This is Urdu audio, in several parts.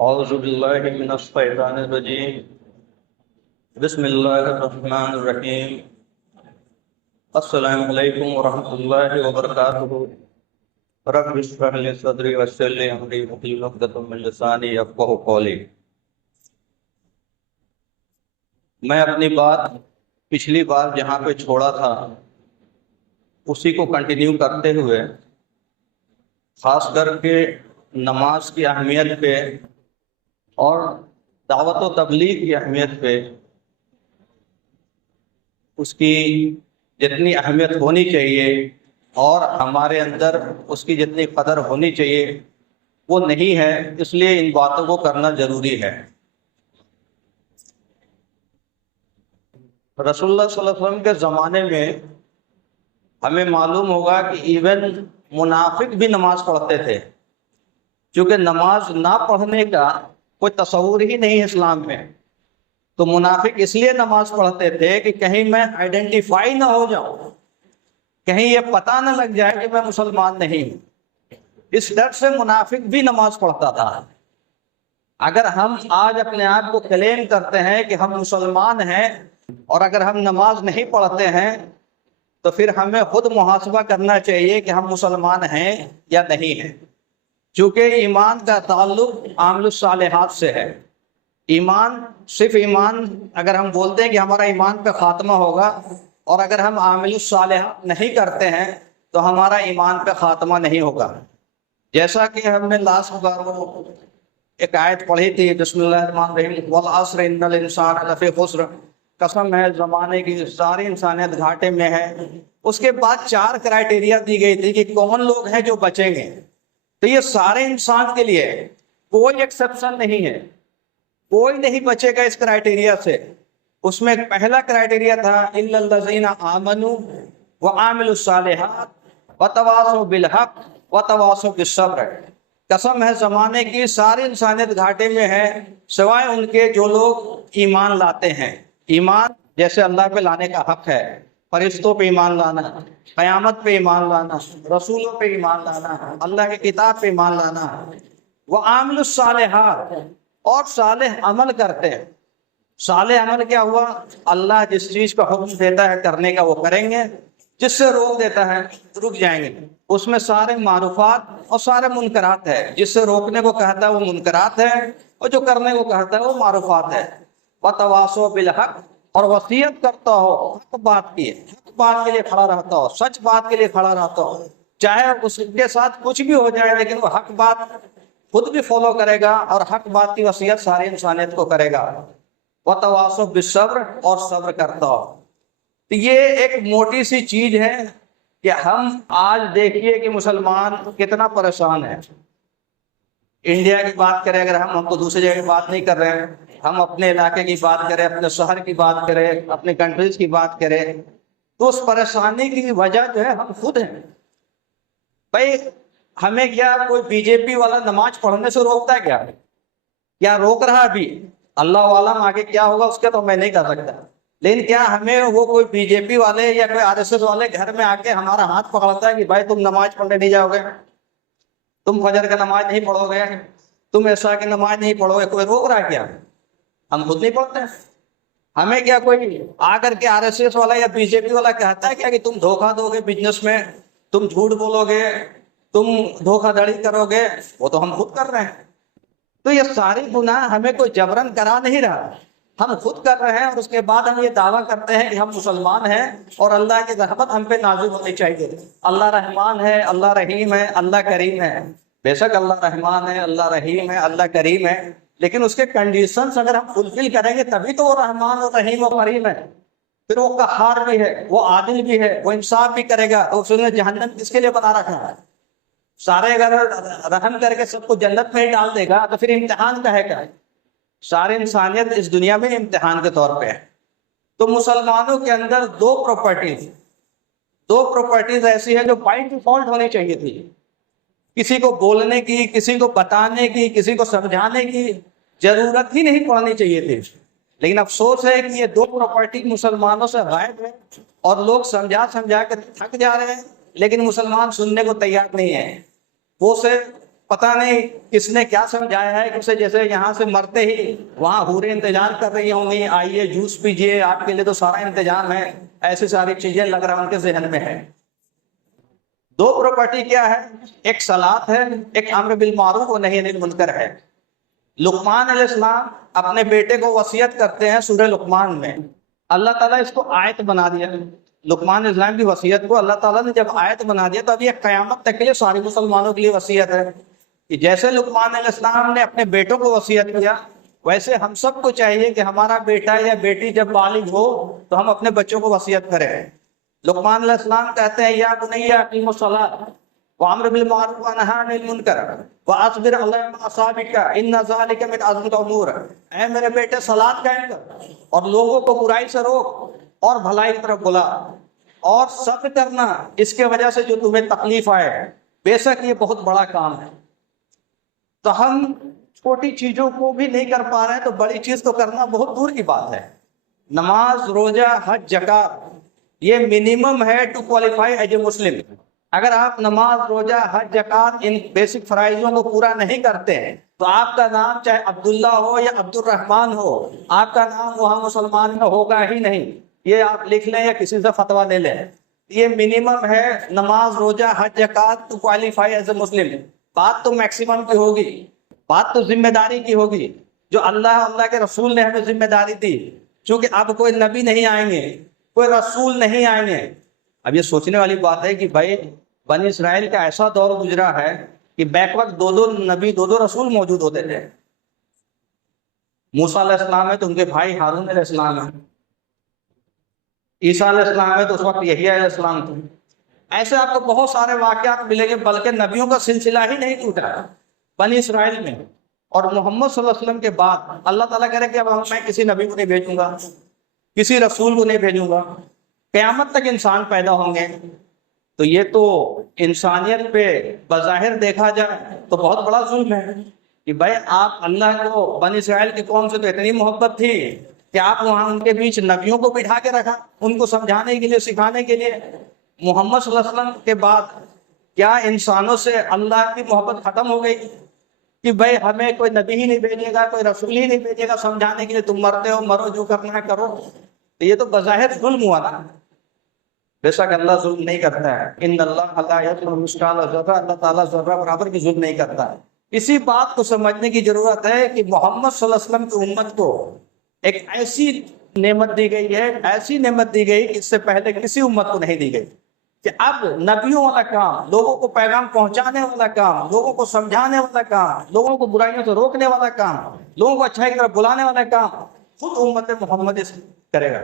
اعوذ باللہ من الشیطان الرجیم بسم اللہ الرحمن الرحیم السلام علیکم ورحمۃ اللہ وبرکاتہ رب اشرح لی صدری ویسر لی امری واحلل عقدۃ من لسانی یفقہوا قولی۔ میں اپنی بات پچھلی بار جہاں پہ چھوڑا تھا اسی کو کنٹینیو کرتے ہوئے خاص کر کے نماز کی اہمیت پہ اور دعوت و تبلیغ کی اہمیت پہ، اس کی جتنی اہمیت ہونی چاہیے اور ہمارے اندر اس کی جتنی قدر ہونی چاہیے وہ نہیں ہے، اس لیے ان باتوں کو کرنا ضروری ہے۔ رسول اللہ صلی اللہ علیہ وسلم کے زمانے میں ہمیں معلوم ہوگا کہ ایون منافق بھی نماز پڑھتے تھے، چونکہ نماز نہ پڑھنے کا کوئی تصور ہی نہیں ہے اسلام میں، تو منافق اس لیے نماز پڑھتے تھے کہ کہیں میں آئیڈینٹیفائی نہ ہو جاؤں، کہیں یہ پتہ نہ لگ جائے کہ میں مسلمان نہیں ہوں۔ اس ڈر سے منافق بھی نماز پڑھتا تھا۔ اگر ہم آج اپنے آپ کو کلیم کرتے ہیں کہ ہم مسلمان ہیں اور اگر ہم نماز نہیں پڑھتے ہیں تو پھر ہمیں خود محاسبہ کرنا چاہیے کہ ہم مسلمان ہیں یا نہیں ہیں، چونکہ ایمان کا تعلق عامل الصالحات سے ہے۔ ایمان صرف ایمان اگر ہم بولتے ہیں کہ ہمارا ایمان پہ خاتمہ ہوگا اور اگر ہم عامل الصالحات نہیں کرتے ہیں تو ہمارا ایمان پہ خاتمہ نہیں ہوگا۔ جیسا کہ ہم نے لاسٹ بار وہ ایک آیت پڑھی تھی، بسم اللہ الرحمن الرحیم، والعصر ان الانسان لفی خسر، قسم ہے زمانے کی ساری انسانیت گھاٹے میں ہے۔ اس کے بعد 4 کرائٹیریا دی گئی تھی کہ کون لوگ ہیں جو بچیں گے، تو یہ سارے انسان کے لیے ہے، کوئی ایکسیپشن نہیں ہے، کوئی نہیں بچے گا اس کرائٹیریا سے۔ اس میں پہلا کرائٹیریا تھا الا الذین آمنوا وعملوا الصالحات وتواصوا بالحق وتواصوا بالصبر۔ قسم ہے زمانے کی ساری انسانیت گھاٹے میں ہے سوائے ان کے جو لوگ ایمان لاتے ہیں۔ ایمان جیسے اللہ پہ لانے کا حق ہے، فرشتوں پہ ایمان لانا، قیامت پہ ایمان لانا، رسولوں پہ ایمان لانا، اللہ کی کتاب پہ ایمان لانا، وعامل الصالحات، اور صالح عمل کرتے ہیں۔ صالح عمل کیا ہوا؟ اللہ جس چیز کا حکم دیتا ہے کرنے کا وہ کریں گے، جس سے روک دیتا ہے رک جائیں گے۔ اس میں سارے معروفات اور سارے منکرات ہے، جس سے روکنے کو کہتا ہے وہ منکرات ہے اور جو کرنے کو کہتا ہے وہ معروفات ہے۔ وتواصوا بالحق، اور وصیت کرتا ہو حق بات کی، حق بات کے لیے کھڑا رہتا ہو، سچ بات کے لیے کھڑا رہتا ہو، چاہے اس کے ساتھ کچھ بھی ہو جائے لیکن وہ حق بات خود بھی فالو کرے گا اور حق بات کی وصیت ساری انسانیت کو کرے گا۔ وتواصوا بالصبر، اور صبر کرتا ہو۔ تو یہ ایک موٹی سی چیز ہے کہ ہم آج دیکھیے کہ مسلمان کتنا پریشان ہے۔ انڈیا کی بات کریں اگر ہم تو دوسری جگہ کی بات نہیں کر رہے ہیں، ہم اپنے علاقے کی بات کریں، اپنے شہر کی بات کریں، اپنے کنٹریز کی بات کریں، تو اس پریشانی کی وجہ جو ہے ہم خود ہیں۔ بھائی ہمیں کیا کوئی بی جے پی والا نماز پڑھنے سے روکتا ہے؟ کیا روک رہا ہے ابھی؟ اللہ عالم آگے کیا ہوگا اس کا تو میں نہیں کہہ سکتا، لیکن کیا ہمیں وہ کوئی بی جے پی والے یا کوئی RSS والے گھر میں آ کے ہمارا ہاتھ پکڑتا ہے کہ بھائی تم نماز پڑھنے نہیں جاؤ گے، تم فجر کا نماز نہیں پڑھو گے، تم عشاء کی نماز نہیں پڑھو گے؟ کوئی روک رہا ہے کیا؟ ہم خود نہیں پڑھتے ہیں۔ ہمیں کیا کوئی آ کر کے RSS والا یا بی جے پی والا کہتا ہے کیا کہ تم دھوکہ دو گے بزنس میں، تم جھوٹ بولو گے، تم دھوکہ دھڑی کرو گے؟ وہ تو ہم خود کر رہے ہیں۔ تو یہ ساری گناہ ہمیں کوئی جبرن کرا نہیں رہا، ہم خود کر رہے ہیں، اور اس کے بعد ہم یہ دعویٰ کرتے ہیں کہ ہم مسلمان ہیں اور اللہ کی رحمت ہم پہ نازل ہونی چاہیے۔ اللہ رحمان ہے، اللہ رحیم ہے، اللہ کریم ہے۔ بے شک اللہ رحمان ہے، اللہ رحیم ہے، اللہ کریم ہے، لیکن اس کے کنڈیشنز اگر ہم فلفل کریں گے تبھی تو وہ رحمان اور رحیم اور کریم ہے۔ پھر وہ قہار بھی ہے، وہ عادل بھی ہے، وہ انصاف بھی کرے گا، تو اس نے جہنم کس کے لیے بنا رکھا ہے؟ سارے اگر رحم کر کے سب کو جنت میں ہی ڈال دے گا تو پھر امتحان کا ہے کیا؟ ساری انسانیت اس دنیا میں امتحان کے طور پہ ہے۔ تو مسلمانوں کے اندر دو پراپرٹیز ایسی ہیں جو بائی ڈیفالٹ ہونی چاہیے تھی۔ کسی کو بولنے کی، کسی کو بتانے کی، کسی کو سمجھانے کی ضرورت ہی نہیں پڑنی چاہیے تھی، لیکن افسوس ہے کہ یہ دو پراپرٹی مسلمانوں سے غائب ہے اور لوگ سمجھا کے تھک جا رہے ہیں، لیکن مسلمان سننے کو تیار نہیں ہے۔ وہ صرف پتہ نہیں کس نے کیا سمجھایا ہے کہ اسے جیسے یہاں سے مرتے ہی وہاں حوریں انتظار کر رہی ہوں گی، آئیے جوس پیجیے، آپ کے لیے تو سارا انتظام ہے، ایسی ساری چیزیں لگ رہا ان کے ذہن میں ہے۔ دو پراپرٹی کیا ہے؟ ایک صلاۃ ہے، ایک امر بالمعروف و نہی عن المنکر ہے۔ لقمان علیہ السلام اپنے بیٹے کو وصیت کرتے ہیں سورہ لقمان میں، اللہ تعالیٰ اس کو آیت بنا دیا۔ لقمان علیہ السلام کی وصیت کو اللہ تعالیٰ نے جب آیت بنا دیا تو اب یہ قیامت تک کے لیے سارے مسلمانوں کے لیے وصیت ہے کہ جیسے لقمان علیہ السلام نے اپنے بیٹوں کو وصیت کیا، ویسے ہم سب کو چاہیے کہ ہمارا بیٹا یا بیٹی جب بالغ ہو تو ہم اپنے بچوں کو وصیت کریں۔ لقمان علیہ السلام کہتے ہیں یا بنی اقیم الصلاۃ وامر بالمعروف ونہی عن المنکر واصبر علی ما اصابک ان ذلک من عزم الامور، اے میرے بیٹے صلاۃ قائم کر اور لوگوں کو برائی سے روک اور بھلائی کی طرف بلا، اور صبر کرنا اس کے وجہ سے جو تمہیں تکلیف آئے، بے شک یہ بہت بڑا کام ہے۔ تو ہم چھوٹی چیزوں کو بھی نہیں کر پا رہے ہیں تو بڑی چیز تو کرنا بہت دور کی بات ہے۔ نماز، روزہ، حج، زکوٰۃ یہ منیمم ہے ٹو کوالیفائی ایز اے مسلم۔ اگر آپ نماز، روزہ، حج، زکوٰۃ ان بیسک فرائضوں کو پورا نہیں کرتے ہیں تو آپ کا نام چاہے عبداللہ ہو یا عبد الرحمن ہو، آپ کا نام وہاں مسلمان میں ہوگا ہی نہیں۔ یہ آپ لکھ لیں یا کسی سے فتویٰ لے لیں، یہ منیمم ہے نماز، روزہ، حج، زکوٰۃ ٹو کوالیفائی ایز اے مسلم۔ بات تو میکسیمم کی ہوگی، بات تو ذمہ داری کی ہوگی جو اللہ کے رسول نے ہمیں ذمہ داری دی، چونکہ اب کوئی نبی نہیں آئیں گے، کوئی رسول نہیں آئیں گے۔ اب یہ سوچنے والی بات ہے کہ بھائی بنی اسرائیل کا ایسا دور گزرا ہے کہ بیک وقت دو نبی، دو رسول موجود ہوتے تھے۔ موسیٰ علیہ السلام ہے تو ان کے بھائی ہارون علیہ السلام ہے، عیسیٰ علیہ السلام ہے تو اس وقت یحییٰ علیہ السلام تھے۔ ایسے آپ کو بہت سارے واقعات ملیں گے، بلکہ نبیوں کا سلسلہ ہی نہیں ٹوٹا بنی اسرائیل میں۔ اور محمد صلی اللہ علیہ وسلم کے بعد اللہ تعالیٰ کہہ رہے کہ اب میں کسی نبی کو نہیں بھیجوں گا، کسی رسول کو نہیں بھیجوں گا، قیامت تک انسان پیدا ہوں گے۔ تو یہ تو انسانیت پہ بظاہر دیکھا جائے تو بہت بڑا ظلم ہے کہ بھائی آپ اللہ کو بنی اسرائیل کی قوم سے تو اتنی محبت تھی کہ آپ وہاں ان کے بیچ نبیوں کو بٹھا کے رکھا، ان کو سمجھانے کے لیے، سکھانے کے لیے۔ محمد صلی اللہ علیہ وسلم کے بعد کیا انسانوں سے اللہ کی محبت ختم ہو گئی کہ بھائی ہمیں کوئی نبی ہی نہیں بھیجے گا، کوئی رسول ہی نہیں بھیجے گا سمجھانے کے لیے، تم مرتے ہو مرو، جو کرنا ہے کرو؟ تو یہ تو بظاہر ظلم ہوا نا۔ بے شک اللہ ظلم نہیں کرتا ہے، ان اللہ لا یظلم مثقال ذرہ، اللہ تعالیٰ ذرہ برابر کی ظلم نہیں کرتا ہے۔ اسی بات کو سمجھنے کی ضرورت ہے کہ محمد صلی اللہ علیہ وسلم کی امت کو ایک ایسی نعمت دی گئی ہے، ایسی نعمت دی گئی کہ اس سے پہلے کسی امت کو نہیں دی گئی، کہ اب نبیوں والا کام، لوگوں کو پیغام پہنچانے والا کام، لوگوں کو سمجھانے والا کام، لوگوں کو برائیوں سے روکنے والا کام، لوگوں کو اچھائی کی طرف بلانے والا کام خود امت محمد کرے گا،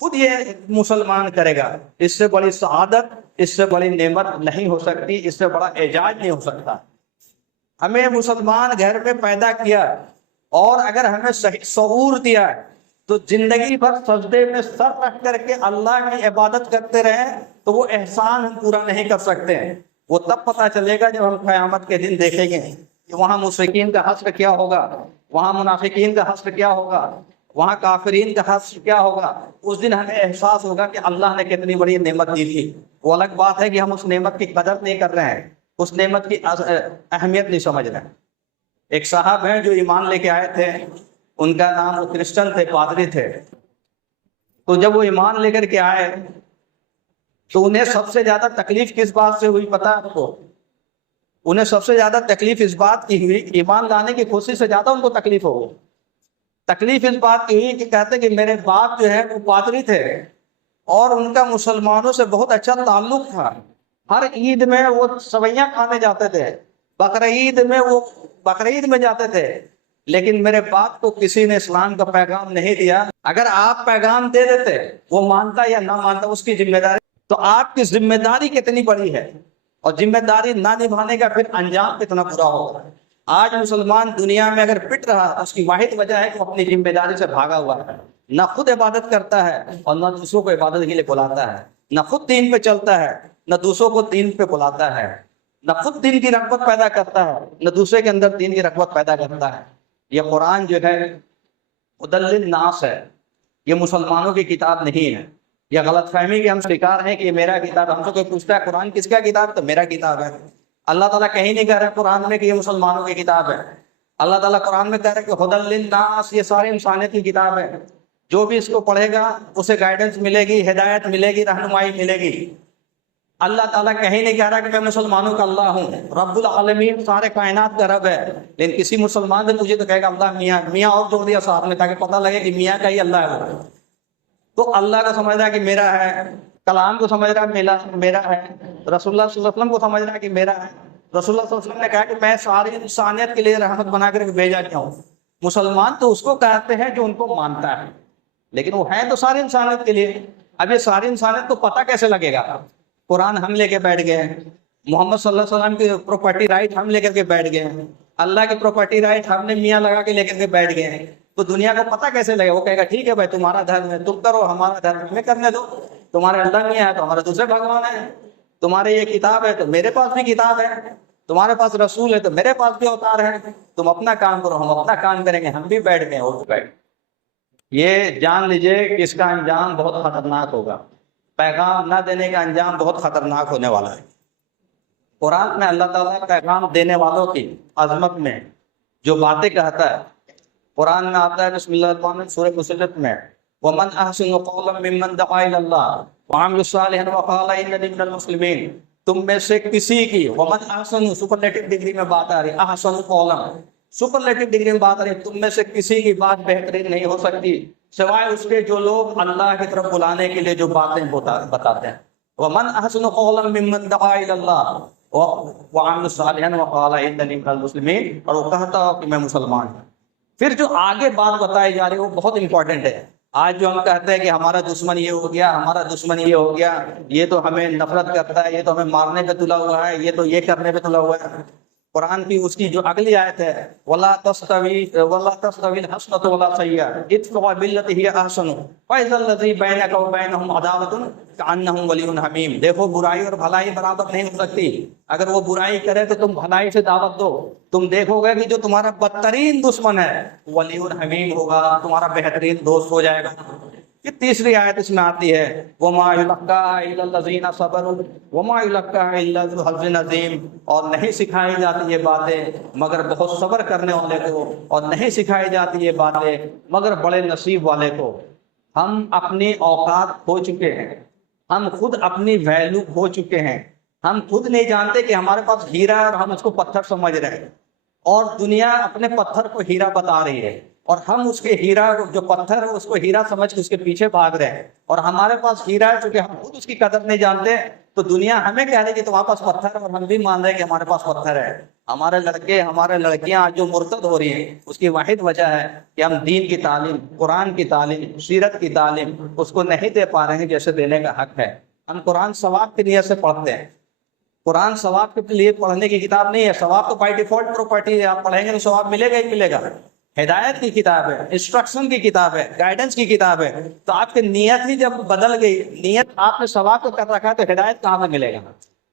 خود یہ مسلمان کرے گا۔ اس سے بڑی سعادت، اس سے بڑی نعمت نہیں ہو سکتی، اس سے بڑا اعزاز نہیں ہو سکتا۔ ہمیں مسلمان گھر میں پیدا کیا اور اگر ہمیں صحیح شعور دیا تو زندگی بھر سجدے میں سر رکھ کر کے اللہ کی عبادت کرتے رہیں تو وہ احسان ہم پورا نہیں کر سکتے ہیں۔ وہ تب پتہ چلے گا جب ہم قیامت کے دن دیکھیں گے کہ وہاں مشرکین کا حشر کیا ہوگا، وہاں منافقین کا حشر کیا ہوگا، وہاں کافرین کا حشر کیا ہوگا۔ اس دن ہمیں احساس ہوگا کہ اللہ نے کتنی بڑی نعمت دی تھی۔ وہ الگ بات ہے کہ ہم اس نعمت کی قدر نہیں کر رہے ہیں، اس نعمت کی اہمیت نہیں سمجھ رہے ہیں۔ ایک صاحب ہیں جو ایمان لے کے آئے تھے، ان کا نام وہ کرسچن تھے، پادری تھے۔ تو جب وہ ایمان لے کر کے آئے تو انہیں سب سے زیادہ تکلیف کس بات سے ہوئی پتہ ہے آپ کو؟ انہیں سب سے زیادہ تکلیف اس بات کی ہوئی، ایمان لانے کی کوشش سے زیادہ ان کو تکلیف ہو گئی۔ تکلیف اس بات کی ہوئی کہ کہتے کہ میرے باپ جو ہے وہ پادری تھے اور ان کا مسلمانوں سے بہت اچھا تعلق تھا، ہر عید میں وہ سویاں کھانے جاتے تھے، بقرعید میں جاتے تھے، لیکن میرے باپ کو کسی نے اسلام کا پیغام نہیں دیا۔ اگر آپ پیغام دے دیتے، وہ مانتا یا نہ مانتا اس کی ذمہ داری، تو آپ کی ذمہ داری کتنی بڑی ہے، اور ذمہ داری نہ نبھانے کا پھر انجام کتنا برا ہوگا۔ آج مسلمان دنیا میں اگر پٹ رہا اس کی واحد وجہ ہے کہ وہ اپنی ذمہ داری سے بھاگا ہوا ہے، نہ خود عبادت کرتا ہے اور نہ دوسروں کو عبادت کے لیے بلاتا ہے، نہ خود دین پہ چلتا ہے نہ دوسروں کو دین پہ بلاتا ہے، نہ خود دین کی رغبت پیدا کرتا ہے نہ دوسرے کے اندر دین کی رغبت پیدا کرتا ہے۔ یہ قرآن جو ہے ہدی للناس ہے، یہ مسلمانوں کی کتاب نہیں ہے۔ یہ غلط فہمی کہ ہم شکار ہیں کہ یہ میرا کتاب، ہم سے کوئی پوچھتا ہے قرآن کس کا کتاب تو میرا کتاب ہے۔ اللہ تعالیٰ کہیں نہیں کہہ رہے قرآن میں کہ یہ مسلمانوں کی کتاب ہے. اللہ تعالیٰ قرآن میں کہہ رہے کہ ہدی للناس، یہ ساری انسانیت کی کتاب ہے. جو بھی اس کو پڑھے گا اسے گائیڈنس ملے گی، ہدایت ملے گی، رہنمائی ملے گی. اللہ تعالیٰ کہیں نہیں کہہ رہا کہ میں مسلمانوں کا اللہ ہوں. رب العالمین سارے کائنات کا رب ہے، لیکن کسی مسلمان سے مجھے تو کہے گا اللہ میاں، میاں اور جوڑ دیا ساتھ میں تاکہ پتہ لگے کہ میاں کا ہی اللہ ہے وہ. تو اللہ کا سمجھ رہا ہے کہ میرا ہے، کلام کو سمجھ رہا ہے میرا ہے، رسول اللہ صلی اللہ علیہ وسلم کو سمجھ رہا ہے کہ میرا ہے. رسول اللہ صلی اللہ علیہ وسلم نے کہا کہ میں ساری انسانیت کے لیے رحمت بنا کر بھیجا گیا ہوں. مسلمان تو اس کو کہتے ہیں جو ان کو مانتا ہے، لیکن وہ ہے تو ساری انسانیت کے لیے. اب یہ ساری انسانیت کو پتہ کیسے لگے گا؟ قرآن ہم لے کے بیٹھ گئے ہیں، محمد صلی اللہ علیہ وسلم کی پراپرٹی رائٹ ہم لے کر کے بیٹھ گئے ہیں، اللہ کی پراپرٹی رائٹ ہم نے میاں لگا کے لے کر کے بیٹھ گئے ہیں. تو دنیا کو پتہ کیسے لگے؟ وہ کہے گا ٹھیک ہے بھائی تمہارا دھرم ہے تم کرو، ہمارا دھرم ہمیں کرنے دو. تمہارے اللہ میاں ہے تو ہمارے دوسرے بھگوان ہیں، تمہارے یہ کتاب ہے تو میرے پاس بھی کتاب ہے، تمہارے پاس رسول ہے تو میرے پاس بھی اوتار ہے. تم اپنا کام کرو، ہم اپنا کام کریں گے. ہم بھی بیٹھ گئے ہو بیٹھ. یہ جان لیجئے کہ اس کا انجام بہت خطرناک ہوگا. پیغام نہ دینے کا انجام بہت خطرناک ہونے والا ہے. قرآن میں اللہ تعالیٰ پیغام دینے والوں کی عظمت میں جو باتیں کہتا ہے، قرآن میں آتا ہے بسم اللہ الرحمن الرحیم سورہ فصلت میں وَمَنْ أَحْسَنُ قَوْلًا مِّمَّنْ دَعَا إِلَى اللَّهِ وَعَمِلَ صَالِحًا وَقَالَ إِنَّنِي مِنَ الْمُسْلِمِينَ. تم میں سے کسی کی، وَمَنْ أَحْسَنُ سپرلیٹو ڈگری میں بات آ رہی، أَحْسَنُ قَوْلًا سپرلیٹو ڈگری میں بات آ رہی. تم میں سے کسی کی بات بہترین نہیں ہو سکتی سوائے اس کے جو لوگ اللہ کی طرف بلانے کے لیے جو باتیں بتاتے ہیں. وَمَنْ أَحْسَنُ قَوْلًا مِّمَّنْ دَعَا إِلَى اللَّهِ وَعَمِلَ صَالِحًا وَقَالَ إِنَّنِي مِنَ الْمُسْلِمِينَ. اور وہ کہتا ہو کہ میں مسلمان ہوں. پھر جو آگے بات بتائی جا رہی ہے وہ بہت امپورٹنٹ ہے. آج جو ہم کہتے ہیں کہ ہمارا دشمن یہ ہو گیا، ہمارا دشمن یہ ہو گیا، یہ تو ہمیں نفرت کرتا ہے، یہ تو ہمیں مارنے پہ تلا ہوا ہے، یہ تو یہ کرنے پہ تلا ہوا ہے. قرآن کی اس کی جو اگلی آیت ہے وَلَا تَسْتَوِي الْحَسَنَةُ وَلَا السَّيِّئَةُ ادْفَعْ بِالَّتِي هِيَ أَحْسَنُ فَإِذَا الَّذِي بَيْنَكَ وَبَيْنَهُ عَدَاوَةٌ كَأَنَّهُ وَلِيٌّ حَمِيمٌ. دیکھو برائی اور بھلائی برابر نہیں ہو سکتی. اگر وہ برائی کرے تو تم بھلائی سے دعوت دو، تم دیکھو گے کہ جو تمہارا بدترین دشمن ہے ولی الحمیم ہوگا، تمہارا بہترین دوست ہو جائے گا. یہ تیسری آیت اس میں آتی ہے وَمَا يُلَقَّاهَا إِلَّا الَّذِينَ صَبَرُوا وَمَا يُلَقَّاهَا إِلَّا ذُو حَظٍّ عَظِيمٍ. اور نہیں سکھائی جاتی یہ باتیں مگر بہت صبر کرنے والے کو، اور نہیں سکھائی جاتی یہ باتیں مگر بڑے نصیب والے کو. ہم اپنی اوقات کھو چکے ہیں، ہم خود اپنی ویلیو کھو چکے ہیں. ہم خود نہیں جانتے کہ ہمارے پاس ہیرا ہے اور ہم اس کو پتھر سمجھ رہے ہیں، اور دنیا اپنے پتھر کو ہیرا بتا رہی ہے، اور ہم اس کے ہیرا جو پتھر ہے اس کو ہیرا سمجھ کے اس کے پیچھے بھاگ رہے ہیں. اور ہمارے پاس ہیرا ہے چونکہ ہم خود اس کی قدر نہیں جانتے تو دنیا ہمیں کہہ رہی ہے کہ تمہارے پاس پتھر ہے، اور ہم بھی مان رہے ہیں کہ ہمارے پاس پتھر ہے. ہمارے لڑکے ہمارے لڑکیاں آج جو مرتد ہو رہی ہیں اس کی واحد وجہ ہے کہ ہم دین کی تعلیم، قرآن کی تعلیم، سیرت کی تعلیم اس کو نہیں دے پا رہے ہیں جیسے دینے کا حق ہے. ہم قرآن ثواب کی نیت سے پڑھتے ہیں. قرآن ثواب کے لیے پڑھنے کی کتاب نہیں ہے. ثواب تو بائی ڈیفالٹ پراپرٹی ہے، آپ پڑھیں گے تو ثواب ملے گا ہی ملے گا. ہدایت کی کتاب ہے، انسٹرکشن کی کتاب ہے، گائیڈنس کی کتاب ہے. تو آپ کی نیت ہی جب بدل گئی، نیت آپ نے ثواب کو کر رکھا ہے، تو ہدایت کہاں سے ملے گا؟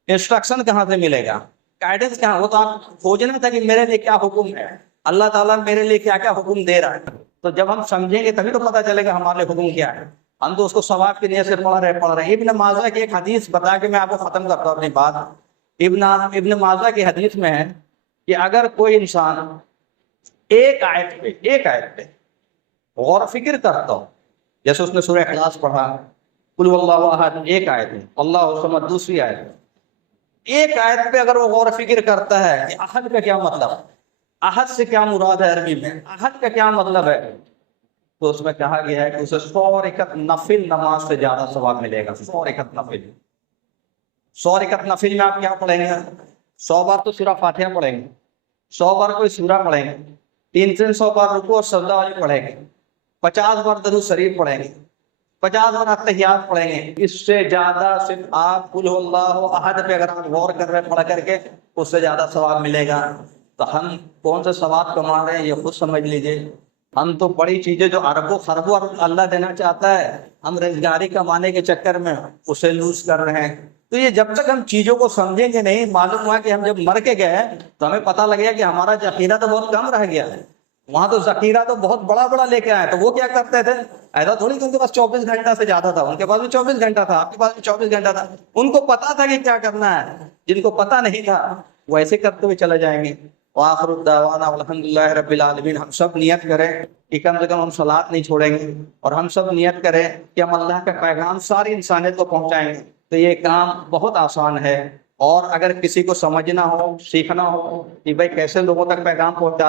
انسٹرکشن کہاں سے ملے گا؟ گائیڈنس کہاں؟ وہ تو آپ کھوجنا تھا کہ میرے لیے کیا حکم ہے، اللہ تعالیٰ میرے لیے کیا کیا حکم دے رہا ہے. تو جب ہم سمجھیں گے تبھی تو پتہ چلے گا ہمارے لیے حکم کیا ہے. ہم تو اس کو ثواب کی نیت سے پڑھ رہے ہیں. ابن ماجہ کی ایک حدیث بتا کے میں آپ کو ختم کرتا ہوں اپنی بات. ابن ماجہ کی حدیث میں ہے کہ اگر کوئی انسان ایک آیت پہ غور و فکر کرتا ہو، جیسے اس نے سورہ اخلاص پڑھا، قل هو اللہ احد ایک آیت ہے، اللہ الصمد دوسری آیت ہے، ایک آیت پہ اگر وہ غور و فکر کرتا ہے کہ احد کا کیا مطلب، احد سے کیا مراد ہے عربی میں، احد کا کیا مطلب ہے، تو اس میں کہا گیا ہے کہ اسے 100 رکعت نفل نماز سے زیادہ ثواب ملے گا. 100 رکعت نفل، 100 رکعت نفل میں آپ کیا پڑھیں گے؟ 100 بار تو سورہ فاتحہ پڑھیں گے، 100 بار کوئی سورہ پڑھیں گے، 300 بار رکوع اور سجدہ والی پڑھیں گے، 50 بار درود شریف پڑھیں گے، 50 بار اتحیات پڑھیں گے. اس سے زیادہ صرف آپ قل هو اللہ احد پہ اگر آپ غور کر رہے ہیں پڑھ کر کے، اس سے زیادہ ثواب ملے گا. تو ہم کون سے ثواب کما رہے ہیں یہ خود سمجھ لیجئے. ہم تو بڑی چیزیں جو اربوں خربوں اللہ دینا چاہتا ہے، ہم روزگاری کمانے کے چکر میں اسے لوز کر رہے ہیں. تو یہ جب تک ہم چیزوں کو سمجھیں گے نہیں، معلوم ہوا کہ ہم جب مر کے گئے تو ہمیں پتہ لگا کہ ہمارا ذخیرہ تو بہت کم رہ گیا ہے. وہاں تو ذخیرہ تو بہت بڑا بڑا لے کے آئے. تو وہ کیا کرتے تھے؟ ایسا تھوڑی کہ ان کے پاس 24 گھنٹہ سے زیادہ تھا، ان کے پاس بھی 24 گھنٹہ تھا، آپ کے پاس بھی 24 گھنٹہ تھا. ان کو پتا تھا کہ کیا کرنا ہے. جن کو پتا نہیں تھا ویسے کرتے ہوئے چلے جائیں گے. وآخر الدعوانا والحمدللہ رب العالمین. ہم سب نیت کریں کہ کم سے کم ہم صلات نہیں چھوڑیں گے، اور ہم سب نیت کریں کہ ہم اللہ کا پیغام ساری انسانیت کو پہنچائیں گے. تو یہ کام بہت آسان ہے، اور اگر کسی کو سمجھنا ہو، سیکھنا ہو کہ بھائی کیسے لوگوں تک پیغام پہنچا